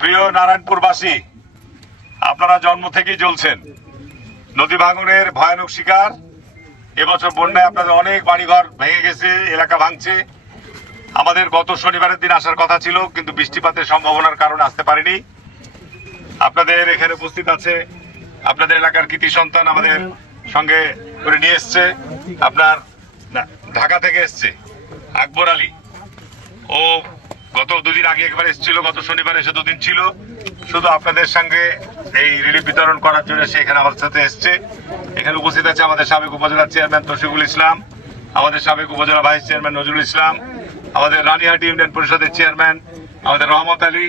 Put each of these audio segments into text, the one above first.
প্রিয় নারায়ণপুরবাসী, আপনারা জন্ম থেকেই জ্বলছেন। নদী ভাঙনের ভয়ানক শিকার। এবছর বন্যায় আপনাদের অনেক বাড়িঘর ভেঙে গেছে, এলাকা ভাঙছে। আমাদের গত শনিবারের দিন আসার কথা ছিল, কিন্তু বৃষ্টিপাতের সম্ভাবনার কারণে আসতে পারিনি। আপনাদের এখানে উপস্থিত আছে আপনাদের এলাকার কৃতি সন্তান, আমাদের সঙ্গে করে নিয়ে এসছে, আপনার ঢাকা থেকে এসছে আকবর আলী। ও গত দুদিন আগে একবার এসেছিল, গত শনিবার এসে দুদিন ছিল। শুধু আপনাদের সঙ্গে এই রিলিফ বিতরণ করার জন্য সে এখানে আমার সাথে এসছে। এখানে উপস্থিত আছে আমাদের সাবেক উপজেলা চেয়ারম্যান তৌশিকুল ইসলাম, আমাদের সাবেক উপজেলা ভাইস চেয়ারম্যান নজরুল ইসলাম, আমাদের রানীহাটি ইউনিয়ন পরিষদের চেয়ারম্যান আমাদের রহমত আলী,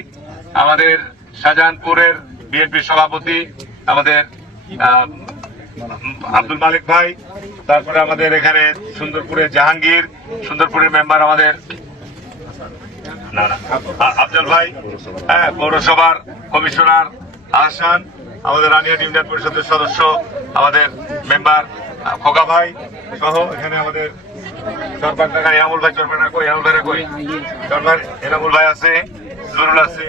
আমাদের শাহজাহানপুরের বিএনপির সভাপতি আমাদের আব্দুল মালিক ভাই, তারপরে আমাদের এখানে সুন্দরপুরের জাহাঙ্গীর, সুন্দরপুরের মেম্বার আমাদের আফজল ভাই, পৌরসভার কমিশনার আহসান, আমাদের রানীহাট ইউনিয়ন পরিষদের সদস্য আমাদের মেম্বার খোকা ভাই সহ এখানে আমাদের এনামুল ভাই, এনামুল ভাই আছে, নুরুল আছে,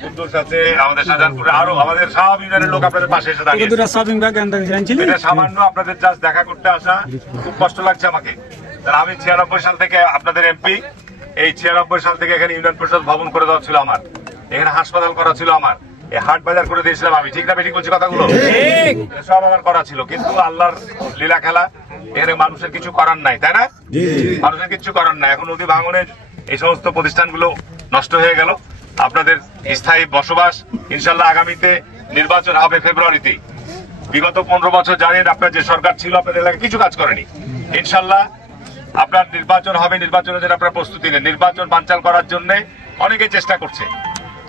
কুদ্দুস আছে, আমাদের শাহজাহানপুরে আরো আমাদের সব ইউনিয়নের লোক আপনাদের পাশে এসে দাঁড়িয়েছে। এটা সামান্য আপনাদের জাস্ট দেখা করতে আসা, খুব কষ্ট লাগছে আমাকে। আমি 96 সাল থেকে আপনাদের এমপি। এই 96 সাল থেকে এখানে ইউনিয়ন পরিষদ ভবন করে দেওয়া ছিল আমার, এখানে হাসপাতাল করা ছিল আমার, এই হাট বাজার করে দিয়েছিলাম আমি। ঠিক না বেঠিক বলছি কথাগুলো? সব আমার করা ছিল, কিন্তু আল্লাহর লীলা খেলা, এখানে মানুষের কিছু করার নাই, তাই না? মানুষের কিছু করার নাই। এখন নদী ভাঙনের এই সমস্ত প্রতিষ্ঠানগুলো নষ্ট হয়ে গেল। আপনাদের স্থায়ী বসবাস, ইনশাল্লাহ আগামীতে নির্বাচন হবে ফেব্রুয়ারিতে। বিগত 15 বছর জানেন আপনার যে সরকার ছিল আপনাদের এলাকায় কিছু কাজ করেনি। ইনশাল্লাহ আপনার নির্বাচন হবে, নির্বাচনের জন্য আপনার প্রস্তুতি নেন। নির্বাচন বানচাল করার জন্য অনেকেই চেষ্টা করছে,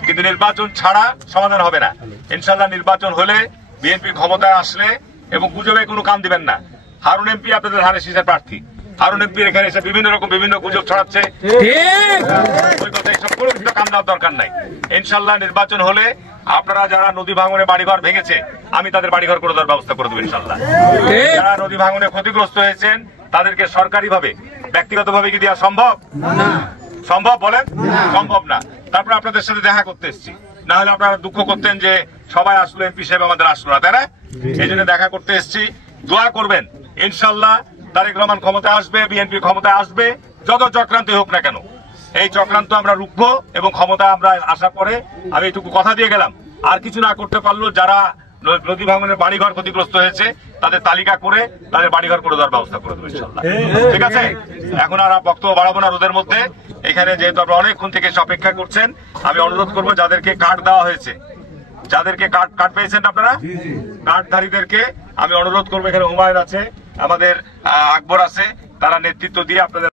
কিন্তু নির্বাচন ছাড়া সমাধান হবে না। ইনশাল্লাহ নির্বাচন হলে, বিএনপি ক্ষমতায় আসলে, এবং গুজবে কোনো কান দিবেন না। হারুন এমপি আপনাদের ধানের শীষের প্রার্থী। হারুন এমপি এখানে এসে বিভিন্ন গুজব ছড়াচ্ছে, কোনো কিছু কান দেওয়ার দরকার নাই। ইনশাল্লাহ নির্বাচন হলে আপনারা যারা নদী ভাঙনে বাড়িঘর ভেঙেছে, আমি তাদের বাড়িঘর করে দেওয়ার ব্যবস্থা করে দেবো ইনশাল্লাহ। যারা নদী ভাঙনে ক্ষতিগ্রস্ত হয়েছেন তাদেরকে সরকারিভাবে, ব্যক্তিগতভাবে কি দেওয়া সম্ভব? সম্ভব বলেন? সম্ভব না। তারপরে আপনাদের সাথে দেখা করতে এসেছি, না হলে আপনারা দুঃখ করতেন যে সবাই আসলো, এমপি সাহেব আমাদের আসলো না, তাই না? এই জন্য দেখা করতে এসেছি। দোয়া করবেন, ইনশাল্লাহ তারেক রহমান ক্ষমতায় আসবে, বিএনপি ক্ষমতায় আসবে। যত চক্রান্ত হোক না কেন, এই চক্রান্ত আমরা রুখবো, এবং ক্ষমতা আমরা আসার পরে আমি এটুকু কথা দিয়ে গেলাম, আর কিছু না করতে পারলেও যারা নদী ভাঙনের বাড়িঘর ক্ষতিগ্রস্ত হয়েছে তাদের তালিকা করে তাদের বাড়িঘর করে দেওয়ার ব্যবস্থা করে দেবো ইনশাল্লাহ। ঠিক আছে? এখন আর বক্তব্য বাড়াবো না রোদের মধ্যে। এখানে যেহেতু আপনারা অনেকক্ষণ থেকে অপেক্ষা করছেন, আমি অনুরোধ করবো যাদেরকে কার্ড দেওয়া হয়েছে, যাদেরকে কার্ড পেয়েছেন আপনারা, কার্ডধারীদেরকে আমি অনুরোধ করবো, এখানে হুমায়ুন আছে, আমাদের আকবর আছে, তারা নেতৃত্ব দিয়ে আপনাদের